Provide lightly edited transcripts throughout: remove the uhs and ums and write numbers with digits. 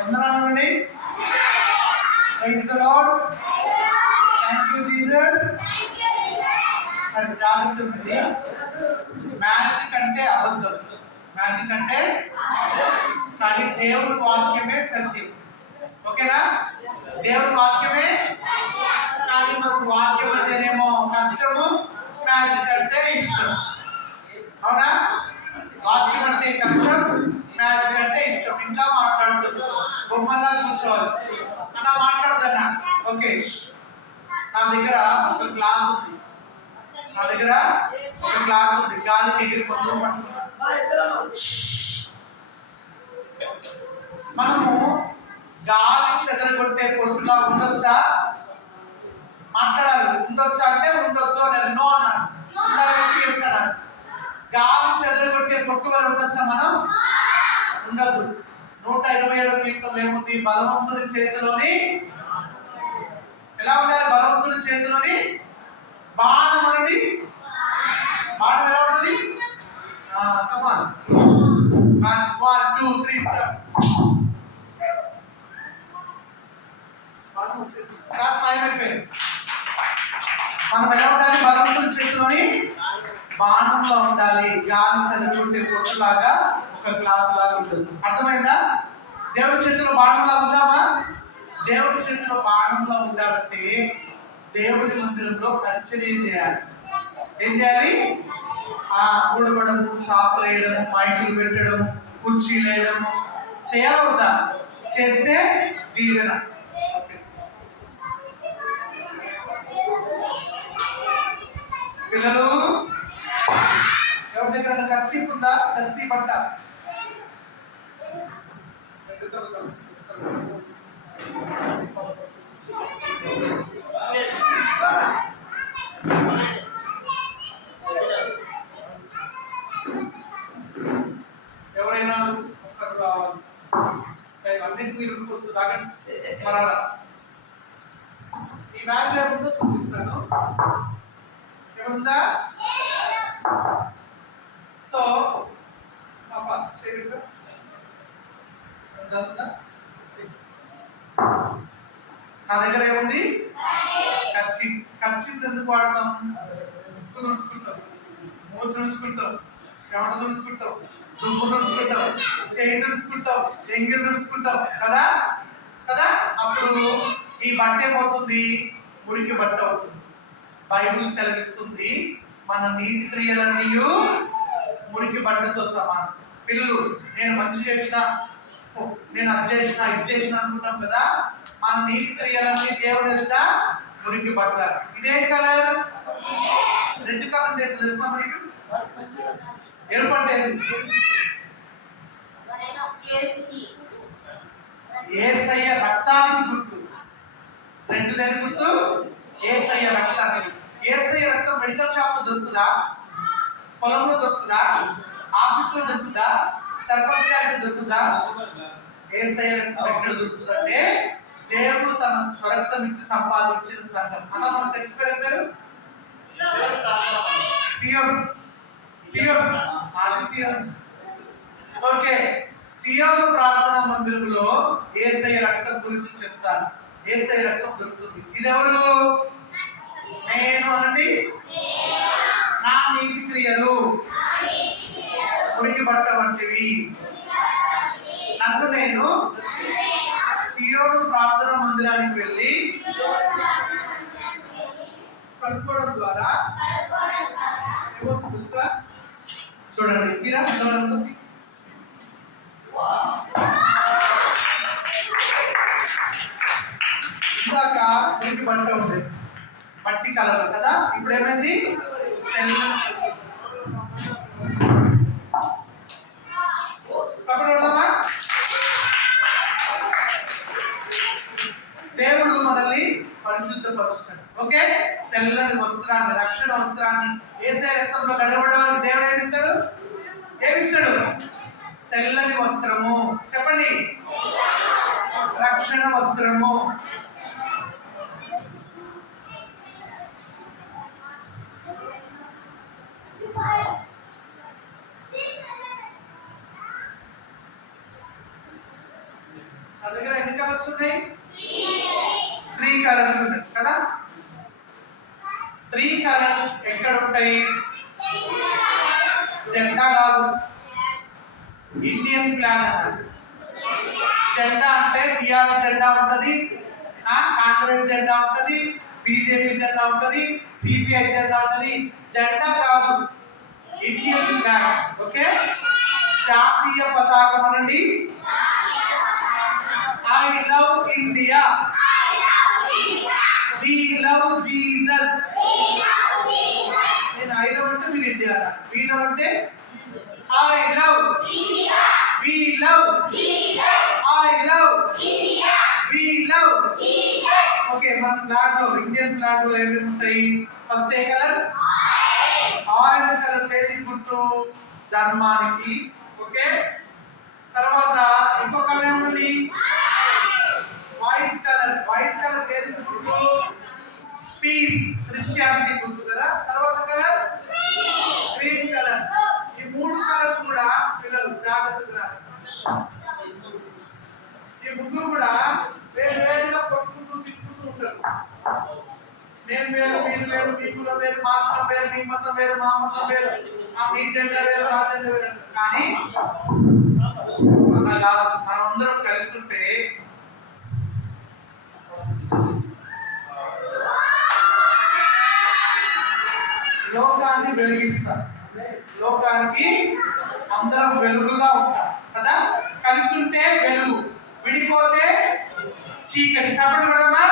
వందనాలండి. Praise the lord. Thank you Jesus. సరే జాగ్రత్త ఉంది. మ్యాజిక్ అంటే అబద్ధం, మ్యాజిక్ అంటే కానీ దేవుని వాక్యమే సత్యం. ఓకేనా? దేవుని వాక్యమే. కానీ మనకు వాక్యం అంటేనేమో కష్టము, మ్యాజిక్ అంటే ఇష్టం. అవునా? వాక్యం అంటే కష్టం, మ్యాజిక్ అంటే ఇష్టం. ఇంకా మాట్లాడుతుంది, బొమ్మల్లా కూర్చోవాలి అన్నా, మాట్లాడదన్నా. ఓకే, నా దగ్గర ఒక క్లాత్ ఉంది, నా దగ్గర ఒక క్లాత్ ఉంది, గాలికి ఎగిరిపోతుంది పట్టుకున్నా. మనము గాలి చెదరగొట్టే పొట్టులా ఉండొచ్చా? మాట్లాడాలి. ఉండొచ్చా అంటే ఉండొద్దు అని నో అన్నాను. చేస్తాను. గాలి చెదరగొట్టే పొట్టు వల్ల ఉండొచ్చా మనం? ఉండదు. 127 కీర్తనలో ఏముంది? బలవంతుని చేతిలోని ఎలా ఉండాలి? బలవంతుని చేతిలోని బాణం అనండి. బాణం ఎలా ఉంటుంది? కమాన్ 1 2 3 స్టార్ట్. మనం ఎలా ఉండాలి? బలవంతుని చేతిలోని బాణంలో ఉండాలి. గాలి చదువుకుంటే పొట్టులాగా, ఒక క్లాత్ లాగా ఉంటుంది. అర్థమైందా? దేవుడి చేతిలో బాణంలా ఉందామా? దేవుడి చేతిలో బాణంలో ఉండాలంటే దేవుడి మందిరంలో పరిచర్య చేయాలి. ఏం చేయాలి? ఊడబడము, చాపలు వేయడము, మైకులు పెట్టడము, కుర్చీలు వేయడము చేయాలా వద్దా? చేస్తే దీవెన. పిల్లలు ఎవరి దగ్గర కర్చీఫ్ ఉందా? దస్తీ పట్ట ఎవరైనా ఒక్కరు రావాలి. అన్నిటి మీరు మరారా. ఈ బ్యాగ్ లేకుండా చూపిస్తాను. ఎవరుందా? సో పాప చేయండి. నా దగ్గర ఏముంది? కర్చీఫ్. కర్చీఫ్ ఎందుకు వాడతాం? తుడుచుకుంటాం, మూడు తుడుచుకుంటాం, చెమట తుడుచుకుంటాం, దుమ్ము తుడుచుకుంటాం, చేయి తుడుచుకుంటాం, ఎంగిల్ తుడుచుకుంటాం కదా కదా. అప్పుడు ఈ బట్ట ఏమవుతుంది? మురికి బట్ట అవుతుంది. బైబిల్ సెలవిస్తుంది మన నీతి క్రియలన్నీ మురికి బట్టతో సమానం. పిల్లలు నేను మంచి చేసిన, నేను అది చేసిన, ఇది చేసిన అనుకుంటాం కదా. మన నీతి క్రియలన్నీ దేవుడు ఎదుట మురికి బట్ట. ఇదేం కలర్? Red colour. తెలుసా మీకు? ఎరుపు అంటే యేసయ్య రక్తానికి గుర్తు. రెడ్ దేని గుర్తు? యేసయ్య రక్తానికి. యేసయ్య రక్తం మెడికల్ షాప్ లో దొరుకుతుందా? పొలంలో దొరుకుతుందా? ఆఫీసులో దొరుకుతుందా? సర్పంచ్ గారికి దొరుకుతుందా? యేసయ్య రక్తం ఎక్కడ దొరుకుతుందంటే దేవుడు తన స్వరక్తం ఇచ్చి సంపాదించిన సంఘం. అలా మన చర్చ పేరు సియోన్. సియోన్ అది సియోన్. ఓకే, సియోను ప్రార్థనా మందిరంలో యేసయ్య రక్తం గురించి చెప్తాను. యేసయ్య రక్తం దొరుకుతుంది. ఇది ఎవరు? నేను అనండి. నా నీతి క్రియలు మురికి బట్ట వంటివి. నన్ను నేను సియోను ప్రార్థనా మందిరానికి వెళ్ళి కడుక్కోవడం ద్వారా ఏమవుతుంది తెలుసా? చూడండి, తీరా ఉంటుంది. ఇందాక మురికి బట్ట ఉంది, మట్టి కలర్ కదా. ఇప్పుడు ఏమైంది? దేవుడు మనల్ని పరిశుద్ధపరుస్తాడు. ఓకే, తెల్లని వస్త్రాన్ని, రక్షణ వస్త్రాన్ని యేసయ్య రక్తంలో కడగబడడానికి దేవుడు ఏమిస్తాడు? ఏమిస్తాడు? తెల్లని వస్త్రము. చెప్పండి, రక్షణ వస్త్రము. నా దగ్గర ఎన్ని కలర్స్ ఉన్నాయి? 3 కలర్స్ ఉన్నాయి కదా. 3 కలర్స్ ఎక్కడ ఉంటాయి? జెండా కాదు, ఇండియన్ ఫ్లాగ్ అన్నది. జెండా అంటే టిఆర్ఎస్ జెండా ఉంటది, కాంగ్రెస్ జెండా ఉంటది, బీజేపీ జెండా ఉంటది, సిపిఐ జెండా ఉంటది. జెండా కాదు, ఇండియన్ ఫ్లాగ్. ఓకే, జాతీయ పతాకం అనండి. I love India, we love Jesus. నేను ఐ లవ్ అంటే మీరు ఇండియా, వి లవ్ అంటే I love, we love, I love, we love. Okay, మన ఫ్లాగ్ లో, ఇండియన్ ఫ్లాగ్ లో ఏమేమి ఉంటాయి? ఫస్ట్ ఏ కలర్? Orange colour. దేనికి గుర్తు? ధర్మానికి. ఓకే, తర్వాత ఇంకో కలర్ ఏముంటుంది? White colour. వైట్ కలర్ దేనికి గుర్తు? పీస్, క్రిస్టియానిటీ గుర్తు కదా. తర్వాత కలర్ గ్రీన్ కలర్. ఈ 3 కలర్స్ కూడా పిల్లలు జాగ్రత్తగా, ఈ ముగ్గురు కూడా వేరు వేరుగా కొట్టుకుంటూ తిప్పుకుంటూ ఉంటారు. మేము వేరు, మీరు వేరు, మీ కులం వేరు, మా కులం వేరు, మీ మతం వేరు, మా మతం వేరు, మీ జెండా వేరు, మా జెండా వేరు. కానీ అలా కాదు, మనం అందరం కలిసి ఉంటే లోకాన్ని వెలిగిస్తారు. లోకానికి అందరం వెలుగుగా ఉంటాం కదా. కలిసి ఉంటే వెలుగు, విడిపోతే చీకటి. చెప్పండి కదమ్మా.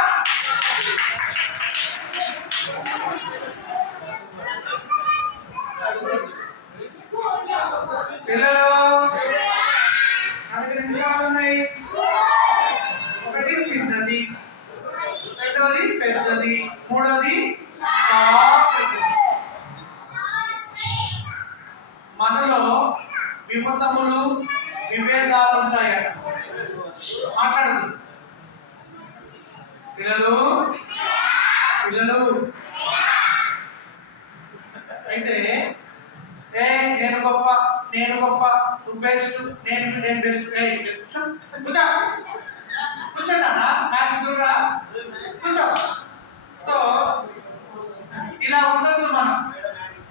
పిల్లలు, నా దగ్గర 2 కార్లు ఉన్నాయి. ఒకటి చిన్నది, రెండోది పెద్దది, మూడోది మనలో విమతములు, విభేదాలు ఉంటాయట. మాట్లాడదు పిల్లలు. పిల్లలు అయితే నేను గొప్ప, నేను గొప్ప, నువ్వు బెస్ట్, నేను బెస్ట్. కూర్చోనా, నాకు దూరా కూర్చో. సో ఇలా ఉండదు మనం.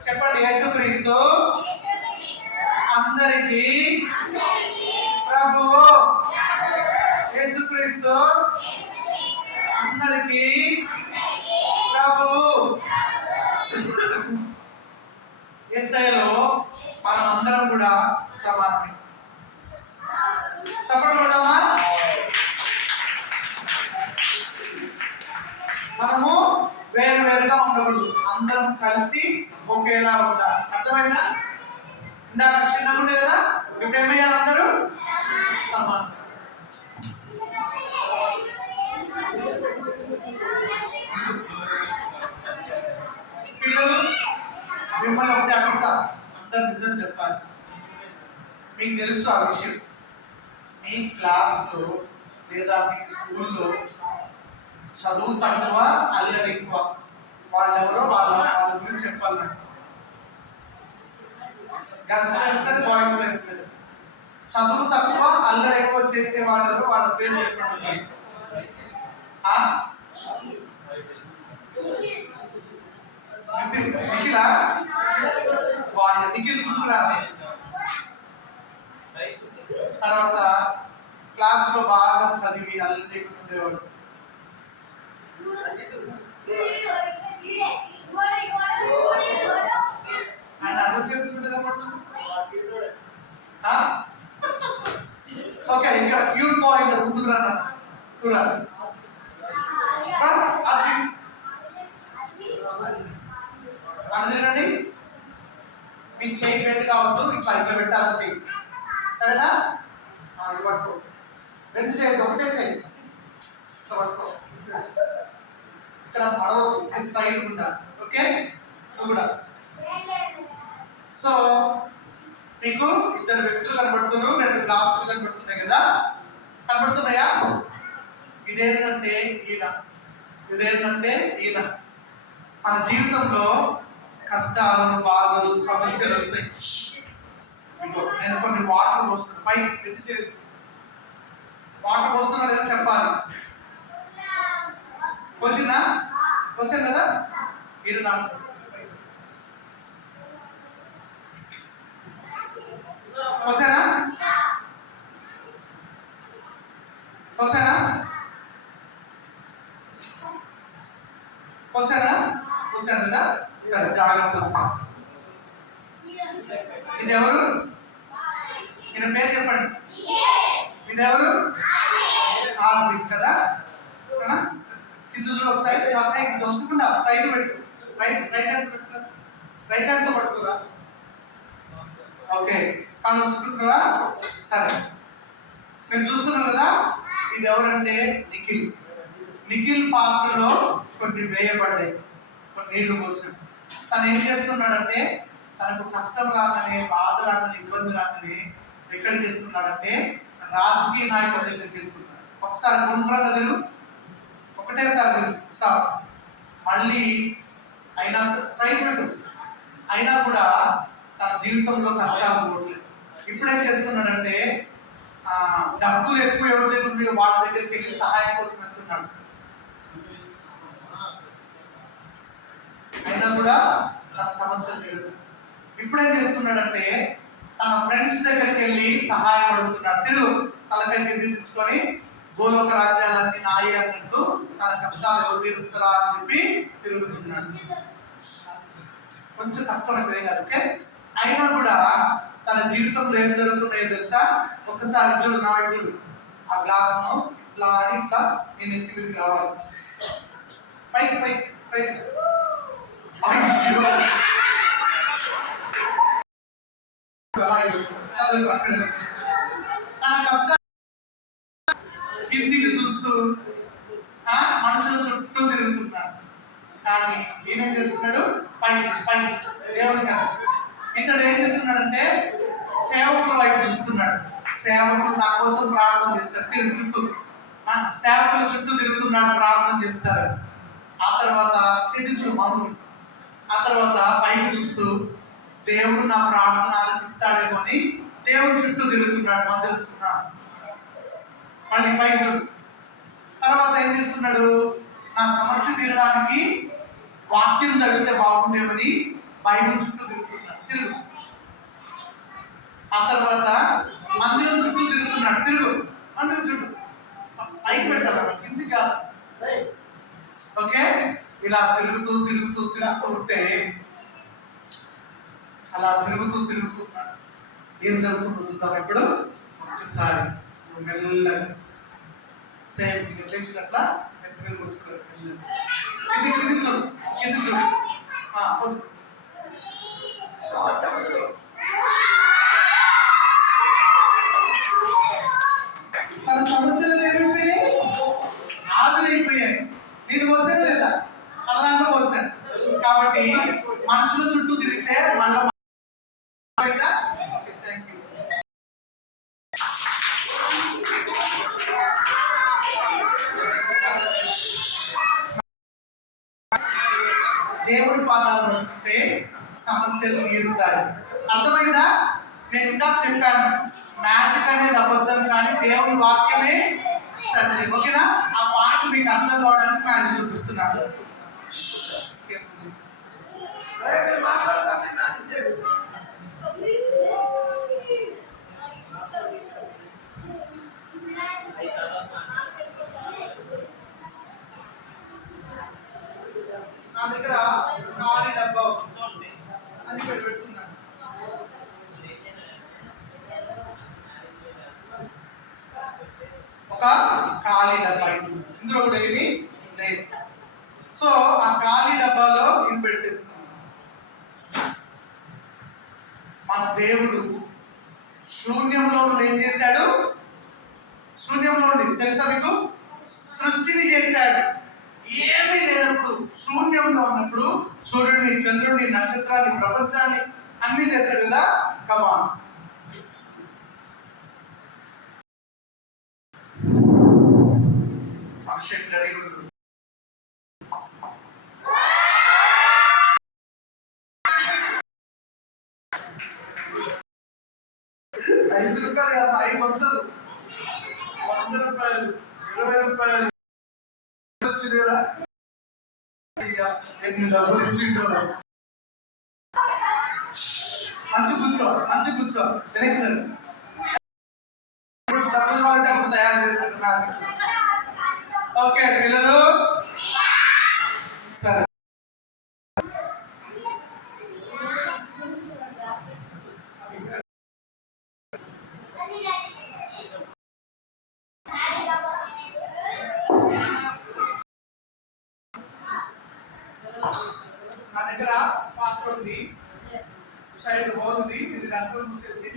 చెప్పండి, యేసుక్రీస్తు అందరికీ ప్రభువు. యేసుక్రీస్తు అందరికీ ప్రభువు. యేసయ్యలో మనం అందరం కూడా సమానమే. చెప్పడం కదమ్మా. మనము వేరు వేరుగా ఉండకూడదు, అందరం కలిసి ఒకేలా ఉండాలి. అర్థమైందా? ఇందాక చిన్నగా ఉండే కదా, ఇప్పుడు ఏమయ్యారు? అందరూ సమానం. పిల్లలు, మిమ్మల్ని ఒకటి అడుగుతా, అందరు నిజం చెప్పాలి. మీకు తెలుసు ఆ విషయం. మీ క్లాస్లో లేదా మీ స్కూల్లో చదువు తక్కువ, అల్లరి ఎక్కువ, వాళ్ళెవరో వాళ్ళ గురించి చెప్పాలి నాకు. గర్ల్స్ అయినా సరే, బాయ్స్ అయినా సరే, చదువు తక్కువ, అల్లరి ఎక్కువ చేసే వాళ్ళెవరో వాళ్ళ పేరు చెప్పండి. నిఖిలా, నిఖిల్ కూర్చురా. తర్వాత క్లాస్ లో బాగా చదివి అల్లరి చేయకుండా ఉండేవాడు. ఆయన అల్లరి చేసుకుంటే ఓకే, ఇక్కడ క్యూట్ బాయ్ ఇక్కడ ముందుకు రా. చూడాలి అది చూడండి. మీకు చేయి పెట్టి కావద్దు, ఇట్లా ఇట్లా పెట్టాలి చేయి. సరేనా? ఇది పట్టుకో. 2 చేయదు, ఒకటే చేయి. ఇట్లా పట్టుకో. ఇక్కడ పడవద్దు, స్ట్రైట్ ఉండాలి. ఓకే, నువ్వు కూడా. సో మీకు 2 వ్యక్తులు కనబడుతున్నారు, 2 గ్లాసులు కనబడుతున్నాయి కదా. కనబడుతున్నాయా? ఇదేంటంటే ఈయన, ఇదేంటంటే ఈయన. మన జీవితంలో కష్టాలు, బాధలు, సమస్యలు వస్తాయి. నేను కొన్ని వాటర్ పోస్తున్నాను, పైకి పెట్టి వాటర్ పోస్తున్నా లేదా చెప్పాలి. క్వశ్చనా? క్వశ్చన్ కదా ఇది దాంట్లో క్వశ్చనా? క్వశ్చనా? క్వశ్చనా? క్వశ్చన్ కదా. సరే జాగ్రత్త. ఇది ఎవరు? ఈయన పేరు చెప్పండి. ఇది ఎవరు? ఆర్దిక్ కదా. కింద చూడు ఒకసారి ఇది వస్తుందా స్ట్రైట్ పెట్టు. రైట్ హ్యాండ్ పెట్టుకో. రైట్ హ్యాండ్ తో పట్టుకోరా. ఓకే కళ్ళు చూసుకుంటున్నావా? సరే మీరు చూస్తున్నారు కదా. ఇది ఎవరంటే నిఖిల్. నిఖిల్ పాత్రలో కొన్ని వేయబడ్డాయి, కొన్ని నీళ్లు పోసాడు. తను ఏం చేస్తున్నాడంటే తనకు కష్టం రాకనే, బాధ రాకనే, ఇబ్బంది రాకనే ఎక్కడికి వెళ్తున్నాడంటే రాజకీయ నాయకుల దగ్గరికి వెళ్తున్నాడు. ఒకసారి గుండ్రంగా తిరుగు, ఒకటేసారి తిరుగు, స్టాప్. మళ్ళీ అయినా స్ట్రైట్ పెట్టు. అయినా కూడా తన జీవితంలో కష్టాలు పోవట్లేదు. ఇప్పుడేం చేస్తున్నాడంటే డబ్బులు ఎక్కువ ఎవరి దగ్గర ఉన్నాయో వాళ్ళ దగ్గరికి వెళ్ళి సహాయం కోసం వెళ్తున్నాడు. అయినా కూడా తన సమస్యలు తీరు. ఇప్పుడేం చేస్తున్నాడంటే తన ఫ్రెండ్స్ దగ్గరికి వెళ్ళి సహాయం అడుగుతున్నాడు. తిరుగు, తలకైకి దిద్దుకొని గోలోక రాజ్యాలన్నీ నాయి అన్నట్టు తన కష్టాలు ఎవరు తీరుస్తారా అని చెప్పి తిరుగుతున్నాడు. కొంచెం కష్టమైతే కాదు. ఓకే అయినా కూడా తన జీవితంలో ఏం జరుగుతున్నాయో తెలుసా? ఒక్కసారి చూడు, నా చూడు, ఆ గ్లాస్ను ఇట్లా అని ఇట్లా నేను ఎత్తి మీదకి రావాలి. పైకి పైకి స్ట్రైట్. తన కష్ట కిందికి చూస్తూ మనుషుల చుట్టూ తిరుగుతున్నాడు. కానీ ఈయనేం చేస్తున్నాడు? పైకి పైకి దేవుడి కదా. ఇతడు ఏం చేస్తున్నాడంటే సేవకుల వైపు చూస్తున్నాడు. సేవకులు నా కోసం ప్రార్థన చేస్తారు. చుట్టూ సేవకుల చుట్టూ తిరుగుతున్నాడు, ప్రార్థన చేస్తారు. ఆ తర్వాత చేతించు మామూలు. ఆ తర్వాత పైకి చూస్తూ దేవుడు నా ప్రార్థన ఆలకిస్తాడేమో అని దేవుడి చుట్టూ తిరుగుతున్నాడు. మందిరం చుట్టూ. మళ్ళీ పైకి చూడు. తర్వాత ఏం చేస్తున్నాడు? నా సమస్య తీరడానికి వాక్యం చదివితే బాగుండేమని బైబిల్ చుట్టూ తిరుగుతున్నాడు. తిరుగు. ఆ తర్వాత మందిరం చుట్టూ తిరుగుతున్నాడు. తిరుగు. మందిరం చుట్టూ పైకి పెట్టాలి, కిందికి కాదు. ఓకే ఇలా తిరుగుతూ తిరుగుతూ తిరుగుతూ ఉంటే అలా తిరుగుతూ తిరుగుతున్నాడు. ఏం జరుగుతుందో చూద్దాం ఇప్పుడు. ఒక్కసారి మెల్లగా సేమ్ లేచినట్లా ఎత్తుకెళ్ళి వచ్చుకోవాలి. కిందికి చూడు, కిందికి చూడు. తన సమస్యలు ఏమైపోయినాయి? ఆవిరైపోయాయి. ఇది పోసాను లేదా? అలాంటి పోసాను. కాబట్టి మనుషుల చుట్టూ తిరిగితే మళ్ళీ దేవుడి పాదాలు పట్టుకుంటే సమస్యలు తీరుతాయి. అర్థమైందా? నేను ఇంకా చెప్పాను, మ్యాజిక్ అనేది అబద్ధం, కానీ దేవుడి వాక్యమే సత్యం. ఓకేనా? ఆ పాట మీకు అర్థం కావడానికి మ్యాజిక్ చూపిస్తున్నాను. నా దగ్గర ఖాళీ డబ్బా అని పెట్టుకున్నాను. ఒక ఖాళీ డబ్బా, ఇందులో కూడా ఏమి లేదు. సో ఆ ఖాళీ డబ్బాలో ఇది పెట్టేస్తున్నాను. మన దేవుడు శూన్యంలో ఏం చేశాడు? శూన్యంలో తెలుసా మీకు? సృష్టిని చేశాడు. ఏమీ లేనప్పుడు, శూన్యంలో ఉన్నప్పుడు సూర్యుడిని, చంద్రుడిని, నక్షత్రాన్ని, ప్రపంచాన్ని అన్ని చేశాడు కదా. కమాన్, అభిషేక్ రెడీ ఉంటుంది. 5 రూపాయలు కాదు, 500. రూపాయలు, 20 రూపాయలు వచ్చింది కదా. ఎన్ని డబ్బులు ఇచ్చిండో. మంచి కూర్చో, మంచి కూర్చో. వెనక్కి సరే. ఇప్పుడు డబ్బులు వాళ్ళకి అప్పుడు తయారు చేస్తున్నారు. ఓకే పిల్లలు సరే. నా దగ్గర పాత్ర ఉంది, సైడ్ హోల్ ఉంది, ఇది దాంట్లో మూసేసి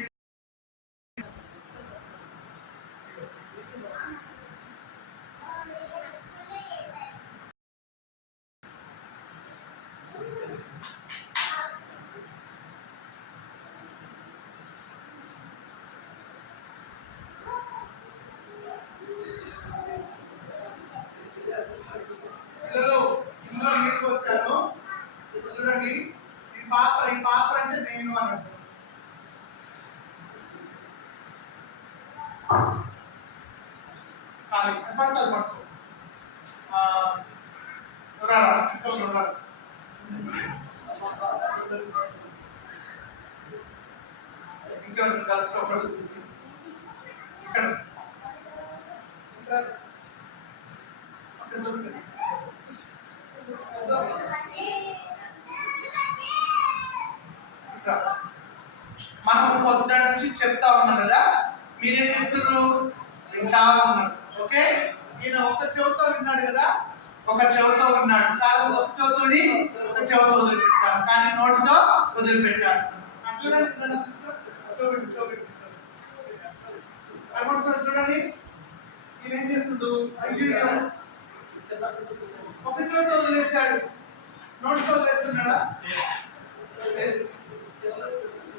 పిల్లలు ఇందులో నీళ్ళు పోసాను. చూడండి, ఈ పాత్ర అంటే నేను అన్నట్టు. పట్టుకో ఇంకా కలుసుకోవాలి. ఇక్కడ మనము పొద్దున్న నుంచి చెప్తా ఉన్నాం కదా, మీరేం చేస్తున్నారు? వింటా ఉన్నారు. ఓకే, ఈయన ఒక చెవితో విన్నాడు కదా, ఒక చెవితో విన్నాడు. చాలా ఒక చెవితోని ఒక చెవితో వదిలిపెట్టారు, కానీ నోటితో వదిలిపెట్టారు. చూడండి, ఈయన ఏం చేస్తుండు? ఒక చెవితో వదిలేశాడు, నోటితో వదిలేస్తున్నాడా?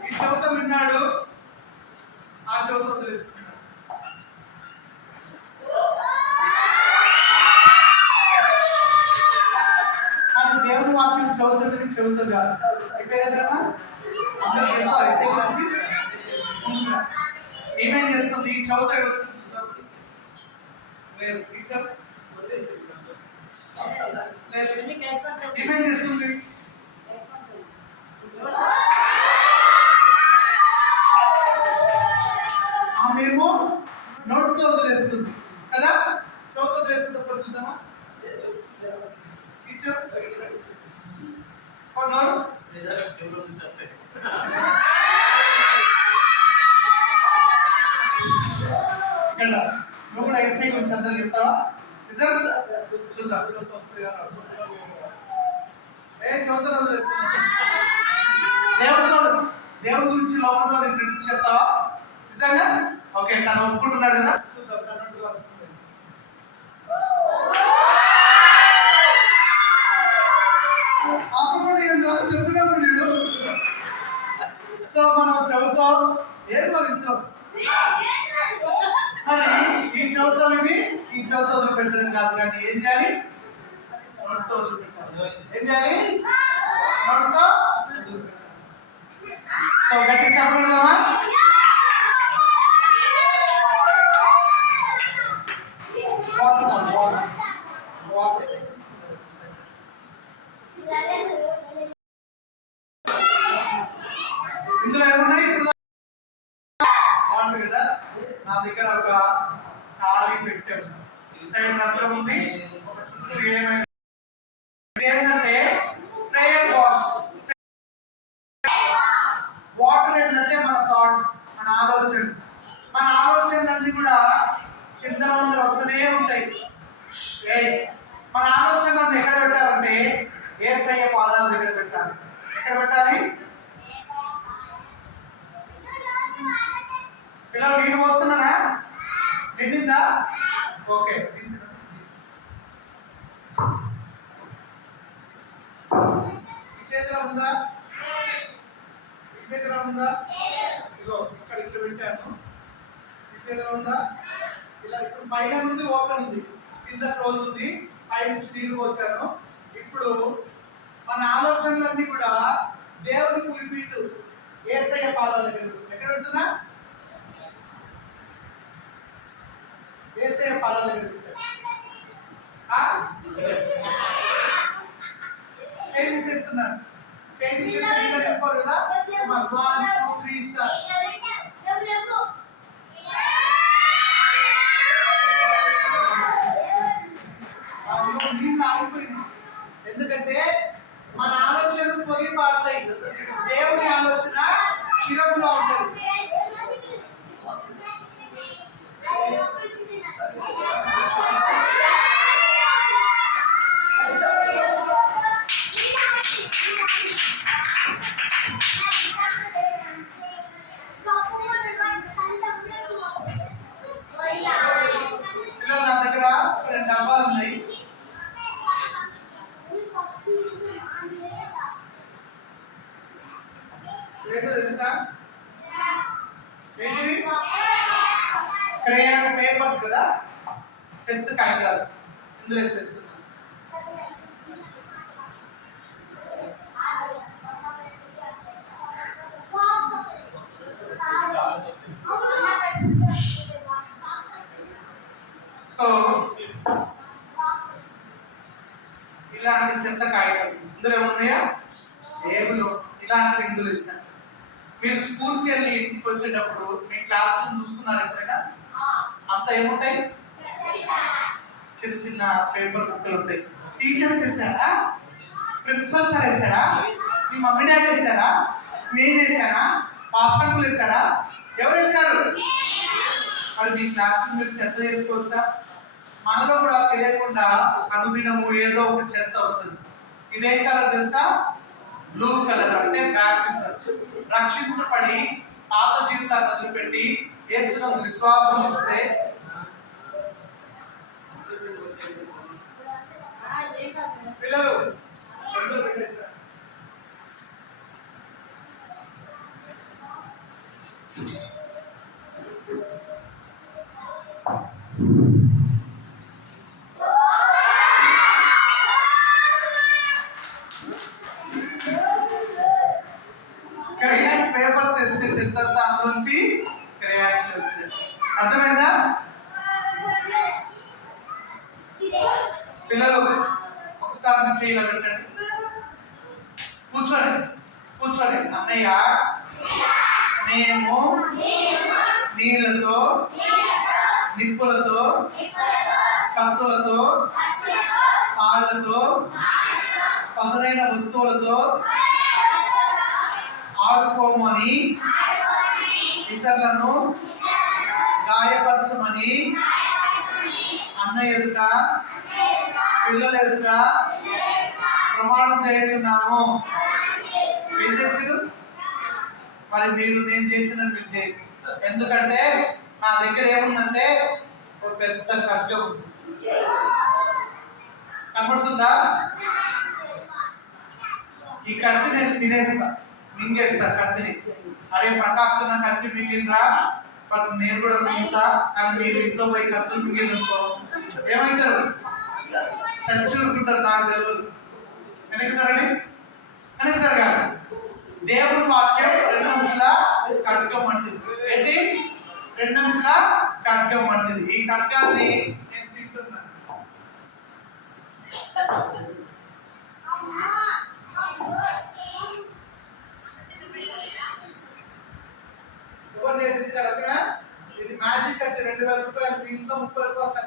ఈ చెవితో విన్నాడు, ఆ చెవితో వదిలేస్తున్నాడు. కానీ దేవుని వాక్యం చదువుతుంది, చెబుతుంది కాదు. అయిపోయారమ్మా, అందరూ చెప్తారు ఇసే గురించి. ఏమేం చేస్తుంది? చదువుతా లేదు, ఏమేం చేస్తుంది? ఆమెమో నోటితో వదిలేస్తుంది కదా, చౌతో వదిలేస్తుంది. అప్పుడు చూద్దామా? ఇక్కడ నువ్వు కూడా ఎస్ఐ గురించి అందరూ చెప్తావా? నిజం చూద్దాం. చదువుతా వదిలేస్తున్నా. దేవుడి గురించి లోపల నీ ఫ్రెండ్స్ చెప్తావా? నిజంగా? ఓకే, తను ఒప్పుకుంటున్నాడు కదా. చెప్తున్నాడు వీడు. సో మనం చదువుతాం ఏర్పరిస్తాం, కానీ ఈ చదువుతాం ఇది ఈ చదువుతా వదిలిపెట్టడం కాదు. కానీ ఏం చేయాలి? నోటితో వదిలిపెట్టాలి. ఏం చేయాలి? నోటితో వదిలిపెట్టాలి. సో గట్టి చెప్పండి కదమ్మా. ఇందులో ఏమున్నాయి? బాగుంటుంది కదా. నా దగ్గర ఒక ఖాళీ పెట్టాను, సైడ్ రంధ్రం ఉంది, ఒక చుట్టూ ఏమైనా ఏంటంటే ప్రేయర్ బాక్స్. వాటర్ ఏంటంటే మన థాట్స్, మన ఆలోచనలన్నీ కూడా చింతనవంతులు వస్తూనే ఉంటాయి. మన ఆలోచనలను ఎక్కడ పెట్టాలంటే యేసయ్య పాదాల దగ్గర పెట్టాలి. ఎక్కడ పెట్టాలి? పిల్లలు నీరు పోస్తున్నానా? నిండిందా? ఓకే, చేతిలో ఉందా? చేతిలో ఉందా? ఇగో ఇక్కడ ఇట్లా పెట్టాను. చేతిలో ఉందా? ఇలా ఇప్పుడు పైన ఉంది, ఓపెన్ ఉంది, కింద క్లోజ్ ఉంది. పై నుంచి నీళ్లు పోసాను. ఇప్పుడు మన ఆలోచనలన్నీ కూడా దేవుని పులిపీటు యేసయ్య పాదాల దగ్గర. ఎక్కడ పెడుతున్నా? యేసయ్య పాదాల దగ్గర పెట్టారు. చేయి తీసేస్తున్నారు. చేయి తీసేస్తే ఇలా చెప్పారు కదా, 1 2 3 స్టార్. నీళ్ళు ఆగిపోయింది. ఎందుకంటే మన ఆలోచనలు పొగి పాడతాయి, దేవుని ఆలోచన స్థిరముగా ఉంటుంది. పిల్లలు నా దగ్గర 2 డబ్బాలు ఉన్నాయి. ఏంటో తెలుసా? ఏంటివి? క్రేయాన్ పేపర్స్ కదా, చెత్త కాగితాలు ఇందులో వేసేస్తున్నాను. సో ఇలాంటి చెత్త కాగితాలు ఇందులో ఏమున్నాయా? ఏబులో ఇలాంటి ఇందులో వేసాను. మీరు స్కూల్కి వెళ్ళి ఇంటికి వచ్చేటప్పుడు మీ క్లాస్ రూమ్ చూసుకున్నారు ఎప్పుడైనా? అంత ఏముంటాయి? చిన్న చిన్న పేపర్ ముక్కలు ఉంటాయి. టీచర్స్ వేసారా? ప్రిన్సిపల్ సార్ వేసారా? మీ మమ్మీ డాడీ వేసారా? నేను వేసారా? పాస్టర్లు వేసారా? ఎవరు వేశారు? మరి మీ క్లాస్ రూమ్ మీరు చెత్త చేసుకోవచ్చా? మనలో కూడా తెలియకుండా అనుదినము ఏదో ఒక చెత్త వస్తుంది. ఇదేం కలర్ తెలుసా? Blue colour. అంటే బ్యాప్టిజం. రక్షించబడి పాత జీవితాన్ని వదిలిపెట్టి యేసునందు విశ్వాసం ఉంచితే పిల్లలు పెట్టేశారు. క్రేయాన్ పేపర్స్ వేస్తే చెత్తంతా అందులోంచి క్రేయాన్స్ వచ్చాయి. అర్థమైందా? పిల్లలు ఒకసారి చేయాలి పెట్టండి. కూర్చోండి కూర్చోండి. అన్నయ్య, మేము నీళ్ళతో, నిప్పులతో, కత్తులతో, తాళ్లతో, పదునైన వస్తువులతో ఆడుకోమని, ఇతరులను గాయపరచమని అన్న ఎదుట, పిల్లల ఎదుట ప్రమాణం చేస్తున్నాము. ఏం చేసారు? మరి మీరు నేను చేసిన మీరు చేయండి. ఎందుకంటే నా దగ్గర ఏముందంటే ఒక పెద్ద ఖడ్గం ఉంది. కనబడుతుందా? ఈ కత్తి నేను తినేస్తా, మింగేస్తా కత్తిని. అరే ప్రకాశ్ నా కత్తి మింగిండ్రా, మరి నేను కూడా మింగుతా. కానీ మీరు ఇంట్లో పోయి కత్తులు మింగిననుకో ఏమవుతారు? చచ్చూరుకుంటారు. నాకు తెలియదు. వెనక్కిసారండి, వెనక్కిసారు కాదు. దేవుని వాక్యం 2 అంచుల ఖడ్గం అంటుంది. ఏంటి? 2 అంచుల ఖడ్గం అంటుంది. ఈ ఖడ్గాన్ని నేను తింటున్నాను. ఇది మ్యాజిక్ కత్తి. 2000 రూపాయలు, 330 రూపాయలు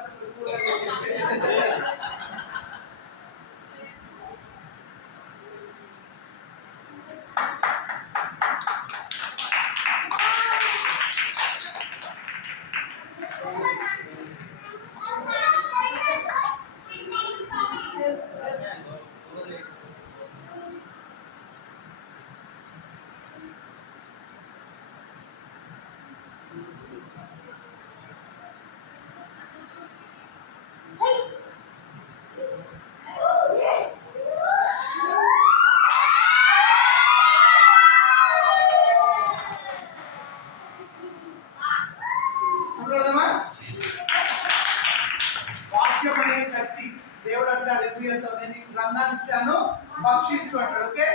కత్తి. దేవుడు అంటాడు ఎబ్రియతో, నేను ఈ గ్రంథాన్ని ఇచ్చాను, భక్షించు అంటాడు. ఓకే,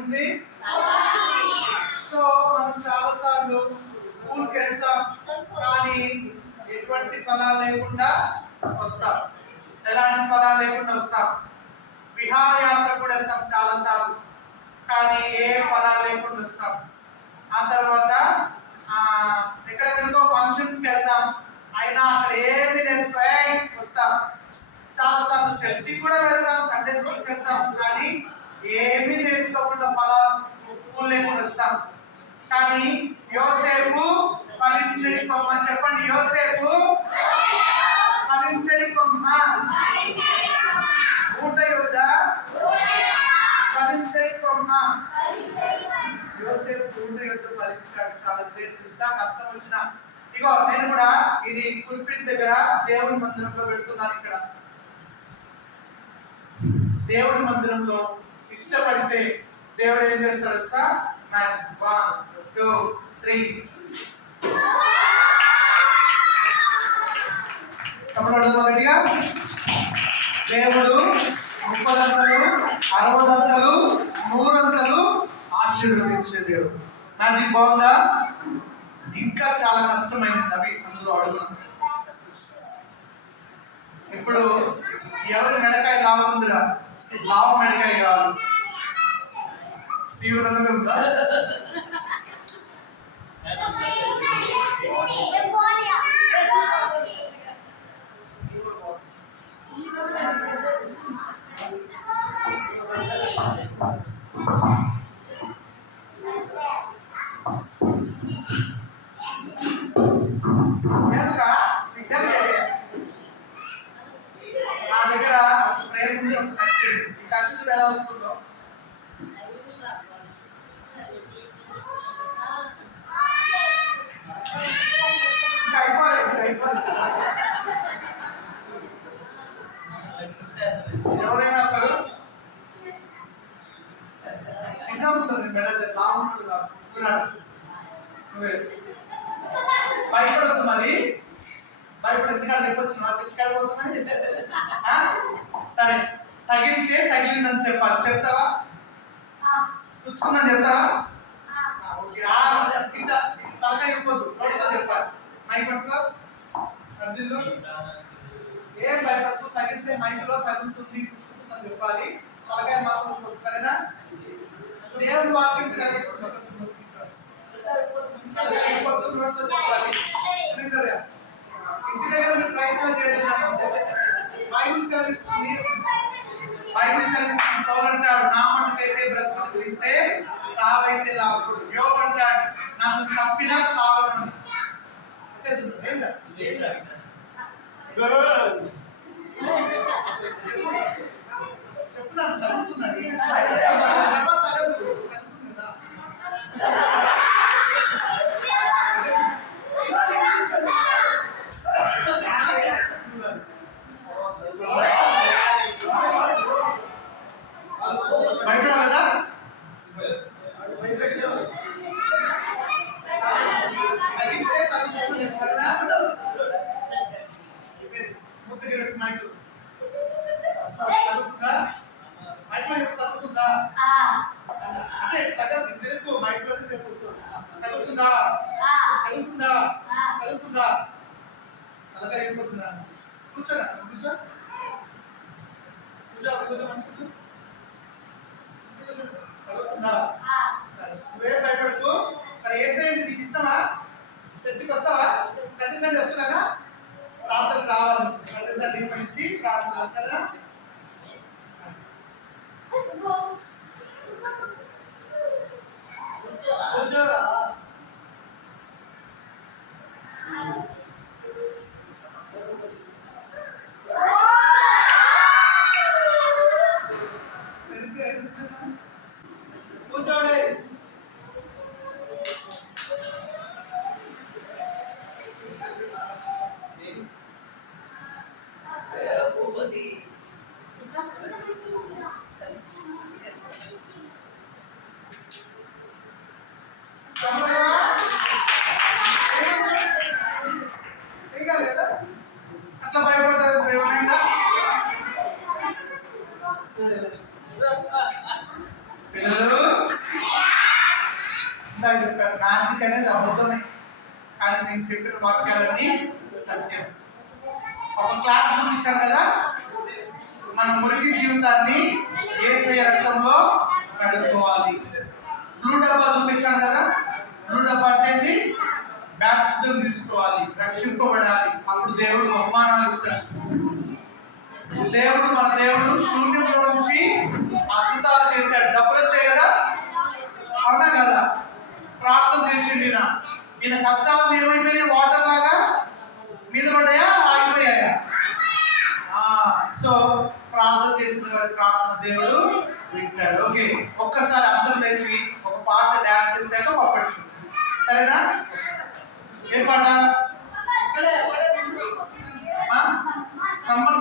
ఏముంది? సో మనం చాలా సార్లు స్కూల్కి వెళ్తాం కానీ ఎటువంటి ఫలాలు లేకుండా వస్తాం. ఎలాంటి ఫలాలు లేకుండా వస్తాం. విహారయాత్ర కూడా వెళ్తాం చాలా సార్లు కానీ ఏ ఫలాలు లేకుండా వస్తాం. ఆ తర్వాత ఎక్కడెక్కడికో ఫంక్షన్స్కి వెళ్తాం అయినా అక్కడ ఏమి నేర్చుకోయి వస్తాం. చాలా సార్లు చర్చికి కూడా వెళ్తాం, సండే స్కూల్కి వెళ్తాం కానీ ఏమీ నేర్చుకోకుండా ఫలాలు లేకుండా వస్తాం. కానీ యోసేపు ఫలించడి కొమ్మ. చెప్పండి, యోసేపు ఫలించడి కొమ్మ. ఊట యొద్ద ఫలించడి కొమ్మ. యోసేపు ఊట యొద్ద ఫలించాడు. చాలా గ్రేట్. తెలుసా, కష్టం వచ్చిన ఇగో నేను కూడా ఇది కుల్పిట్ దగ్గర దేవుని మందిరంలో వెళుతున్నాను. ఇక్కడ దేవుని మందిరంలో ఇష్టపడితే దేవుడు ఏం చేస్తాడు సార్? 1 2 3 గట్టిగా. దేవుడు 30 60 100 ఆశీర్వదించే దేవుడు. మ్యాజిక్ బాగుందా? ఇంకా చాలా కష్టమైంది అవి అందులో అడుగున్నాం. ఇప్పుడు ఎవరి మెడకాయ లావు ఉందిరా? లావు మెడకాయ కావాలి. స్టీవ్ రంగు ఉందా? నా దగ్గర ఫ్రేమ్ ఉంది, ఒక కత్తి. ఈ కత్తితో ఎలా వస్తుందో ఎవరైనా ఒకరు చిన్న ఉంటుంది మెడ లావుంటుంది కాదు. నువ్వే భయపడద్దు. మరి భయపడ ఎందుకంటే చెప్పొచ్చు నా తెచ్చుకెళ్ళిపోతున్నాయి. సరే, తగిలితే తగిలిందని చెప్పాలి. చెప్తావా? పుచ్చుకుందని చెప్తావా? తలకాయ ఇవ్వద్దు, నోటితో చెప్పాలి. మైక్ పట్టుకో. అర్జున్ ఏం భయపడుతూ తగిలితే మైక్లో తగులుతుంది, పుచ్చుకుంటుందని చెప్పాలి. తలకాయ మాత్రం సరేనా? దేవుని వాక్యం సెలవిస్తుంది. తలకాయ ఇవ్వద్దు, నోటితో చెప్పాలి. సరే, ఇంటి దగ్గర మీరు ప్రయత్నం చేయండి. బైబిల్ సెలవిస్తుంది. పౌలంటాడు, నా మటుకైతే బ్రతుకుని పిలిస్తే సావైతే లాభకుడు. యోబు అంటాడు, నన్ను చంపినా సావను. చెప్తున్నాను, తగ్గుతుందండి. తగదు కదా. భయపడాలి కదా. ముద్దుగిరట్టు మైక్ తగ్గుతుందా? మైక్లో తగ్గుతుందా? అంటే తగ్గదు. తెలుపు మైక్లోనే చెప్పు. తగ్గుతుందా? తగ్గుతుందా? తగ్గుతుందా? అలాగే అయిపోతుందా? కూర్చోరా, కూర్చో. తగ్గుతుందా? సరే, భయపడుతూ. మరి ఏసై నీకు ఇష్టమా? చర్చికి వస్తావా? సండే వస్తుంది కదా, ప్రార్థనకు రావాలి. సండే నుంచి ప్రార్థన. సరేనా? కూర్చోండి. అట్లా భయపడ్డారు. ఏమైందా? పిల్లలు ఇందాక చెప్పారు మ్యాజిక్ అనేది అబద్ధమే, కానీ నేను చెప్పిన వాక్యాలన్నీ సత్యం. ఒక క్లాస్ చూపించాను కదా, మన మురికి జీవితాన్ని యేసయ్య రక్తంలో కడుక్కోవాలి. బ్లూ డబ్బా చూపించాను కదా, బ్లూ డబ్బా అంటే బ్యాప్టిజం తీసుకోవాలి, రక్షింపబడాలి. అప్పుడు దేవుడు బహుమానాలు ఇస్తాడు. మన దేవుడు శూన్యంలో నుంచి అద్భుతాలు చేశాడు. డబ్బులు వచ్చాయి కదా, అవునా కదా? ప్రార్థన చేసిండు ఈయన కష్టాలను ఏమైపోయినాయి? వాటర్ లాగా మీద పడ్డాయా, ఆగిపోయాయా? సో ప్రార్థన చేసిన వారి ప్రార్థన దేవుడు వింటాడు. ఓకే, ఒక్కసారి అందరూ లేచి ఒక పాట డాన్స్ చేశాక పప్పటి షూట్, సరేనా? ఏ పాట? సమ్మర్